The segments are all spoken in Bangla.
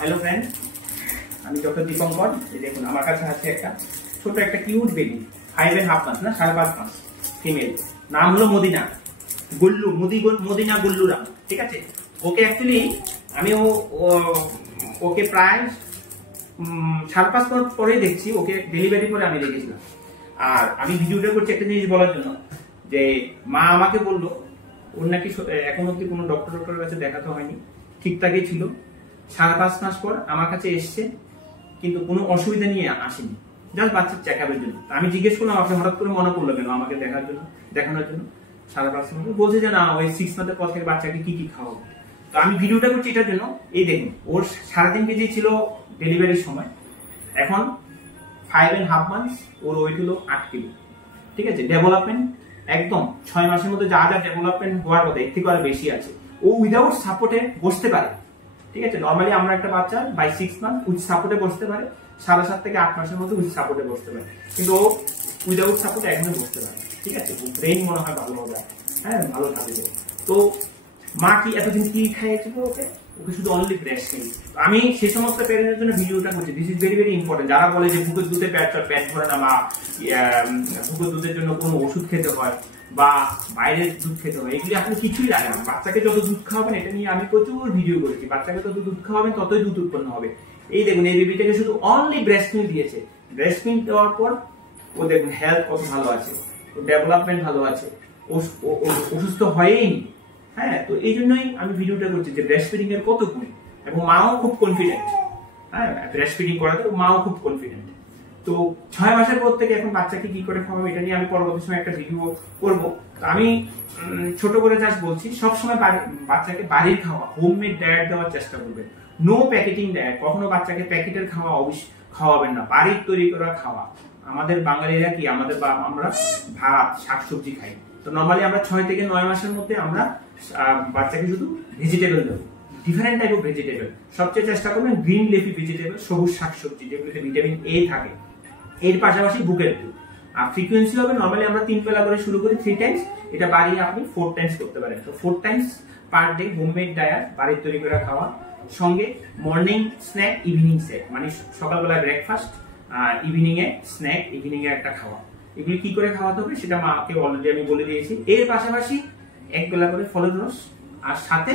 হ্যালো ফ্রেন্ড, আমি ডক্টর দীপঙ্কর। দেখুন আমার কাছে আছে একটা ছোট একটা কিউট বেবি, 5.5 মাস না 5.5 মাস ফিমেল। নাম হলো মদিনা গুল্লু, মদিনা গুল্লুরাম। ঠিক আছে, ওকে অ্যাকচুয়ালি আমি ওকে প্রায় 5.5 মাস পরেই দেখছি, ওকে ডেলিভারি করে আমি দেখেছিলাম। আর আমি ভিডিওটা করছি একটা জিনিস বলার জন্য, যে মা আমাকে বললো ওর নাকি এখন অব্দি কোনো ডক্টরের কাছে দেখাতে হয়নি, ঠিকঠাকই ছিল। 5.5 মাস পর আমার কাছে এসছে, কিন্তু কোনো অসুবিধা নিয়ে আসেনি, জাস্ট বাচ্চার চেক আপের জন্য। আমি জিজ্ঞেস করলাম আপনি হঠাৎ করে মনে করলো কেন আমাকে দেখানোর জন্য 5.5 মাস? বলছে যে না, ওই 6 মাসের পর থেকে বাচ্চাকে কি কি খাওয়াবো। তো আমি ভিডিওটা করছি এটার জন্য। এই দেখুন, ওর 3.5 কেজি ছিল ডেলিভারির সময়, এখন 5.5 মাস, ওর ওয়েট হলো 8 কিলো। ঠিক আছে, ডেভেলপমেন্ট একদম 6 মাসের মধ্যে যা যা ডেভেলপমেন্ট হওয়ার কথা এর থেকে আরো বেশি আছে। ও উইদাউট সাপোর্টে বসতে পারে। ঠিক আছে, নর্মালি আমরা একটা বাচ্চা বাই 6 মান্থ উইথ সাপোর্টে বসতে পারে, 7.5 থেকে 8 মাসের মধ্যে উইথ সাপোর্টে বসতে পারে, কিন্তু ও উইদাউট সাপোর্টে এখনো বসতে পারে। ঠিক আছে, ব্রেন মনে হয় ভালো হবে, হ্যাঁ ভালো থাকবে। তো মা কি এতদিন কি খাইয়েছিল ওকে? ওকে শুধু অনলি ব্রেস্ট মিল্ক। আমি সেই সমস্ত প্যারেন্টের জন্য ভিডিওটা করছি। This is very very important. যারা বলে যে বুকের দুধে পেট ভরে না, বা বুকের দুধের জন্য কোনো ওষুধ খেতে হয় বা বাইরের দুধ খেতে হয়, এগুলি আসলে কিছুই লাগে না। বাচ্চাকে যত দুধ খাওয়াবেন, এটা নিয়ে আমি প্রচুর ভিডিও করেছি, বাচ্চাকে যত দুধ খাওয়াবেন ততই দুধ উৎপন্ন হবে। এই দেখুন, এই বেবিটাকে শুধু অনলি ব্রেস্ট মিল্ক দিয়েছে। ব্রেস্ট মিল্ক দেওয়ার পর ও দেখুন হেলথ কত ভালো আছে, ওর ডেভেলপমেন্ট ভালো আছে, অসুস্থ হয়ই। হ্যাঁ, তো এই জন্যই আমি ভিডিওটা করছি যে ব্রেস্ট ফিডিং এর কত গুণ, এবং মাও খুব কনফিডেন্ট। হ্যাঁ, ব্রেস্ট ফিডিং করাতে মাও খুব কনফিডেন্ট। তো 6 মাসের পর থেকে এখন বাচ্চাকে কি করে খাওয়াবো, এটা নিয়ে আমি পরবর্তী সময় একটা ভিডিও করবো। আমি ছোট করে জাস্ট বলছি, সবসময় বাচ্চাকে বাড়ির খাওয়া, হোমমেড ডায়েট দেওয়ার চেষ্টা করবেন। নো প্যাকেটিং ডায়েট, কখনো বাচ্চাকে প্যাকেটের খাওয়া খাওয়াবেন না, বাড়ির তৈরি করা খাওয়া। আমাদের বাঙালিরা কি, আমরা ভাত শাকসবজি খাই। তো নর্মালি আমরা 6 থেকে 9 মাসের মধ্যে আমরা বাচ্চাকে শুধু ভেজিটেবল দেবো, ডিফারেন্ট টাইপ অফ ভেজিটেবল। সবচেয়ে চেষ্টা করবেন গ্রিন লিফি ভেজিটেবল, সবুজ শাকসবজি যেগুলোতে ভিটামিন এ থাকে। এর পাশাপাশি বুকের দুধ। আর ফ্রিকোয়েন্সি হবে নর্মালি আমরা 3 বেলা করে শুরু করি, 3 টাইমস, এটা বাড়িয়ে আপনি 4 টাইমস করতে পারেন। তো 4 Times per day homemade diet, বাড়ির তৈরি করা খাওয়া, সঙ্গে মর্নিং স্ন্যাক, ইভিনিং স্ন্যাক, মানে সকালবেলা ব্রেকফাস্ট, ইভিনিং এ স্ন্যাক, ইভিনিং এ একটা খাওয়া। এগুলি কি করে খাওয়াতে হবে সেটা মাকে অলরেডি আমি বলে দিয়েছি। এর পাশাপাশি 1 বেলা করে ফলের রস, আর সাথে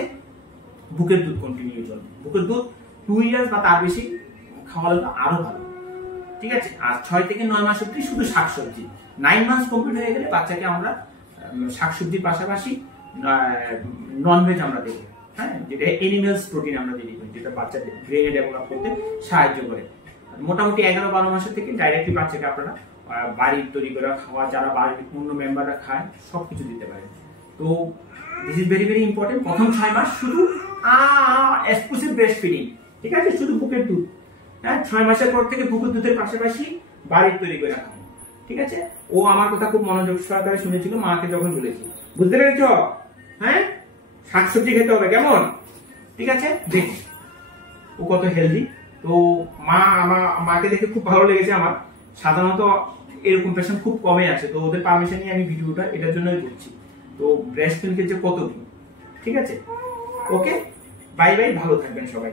বুকের দুধ কন্টিনিউ চলবে। বুকের দুধ 2 ইয়ার্স বা তার বেশি খাওয়ালে তো আরো ভালো। ঠিক আছে, আর 6 থেকে 9 মাস অব্দি শুধু শাকসবজি। 9 মাস কমপ্লিট হয়ে গেলে বাচ্চাকে আমরা শাকসবজির পাশাপাশি ননভেজ আমরা দেবো। হ্যাঁ, যেটা এনিমেলস প্রোটিন আমরা দিই, যেটা বাচ্চাদের ব্রেনে ডেভেলপ করতে সাহায্য করে। মোটামুটি 11-12 মাসের থেকে ডাইরেক্টলি বাচ্চাকে আপনারা বাড়ির তৈরি করা খাওয়া, যারা বাড়ির অন্য মেম্বাররা খায়, সবকিছু দিতে পারেন। তো this is very very important. প্রথম 6 মাস শুধু এক্সক্লুসিভ ব্রেস্ট ফিডিং। ঠিক আছে, শুধু বুকের দুধ। হ্যাঁ, 6 মাসের পর থেকে বুকের দুধের পাশাপাশি বাড়ির তৈরি করে খাওয়া। ঠিক আছে, ও আমার কথা খুব মনোযোগ সহকারে শুনেছিল মাকে যখন বলেছি। বুঝতে পেরেছ? হ্যাঁ, শাকসবজি খেতে হবে, কেমন? ঠিক আছে, দেখ ও কত হেলদি। তো মাকে দেখে খুব ভালো লেগেছে আমার। সাধারণত এরকম পেশেন্ট খুব কমই আছে, তো ওদের পারমিশন নিয়ে আমি ভিডিওটা এটার জন্যই করছি। তো ব্রেস্ট মিল্কের যে কত গুণ। ঠিক আছে, ওকে, বাই বাই, ভালো থাকবেন সবাই।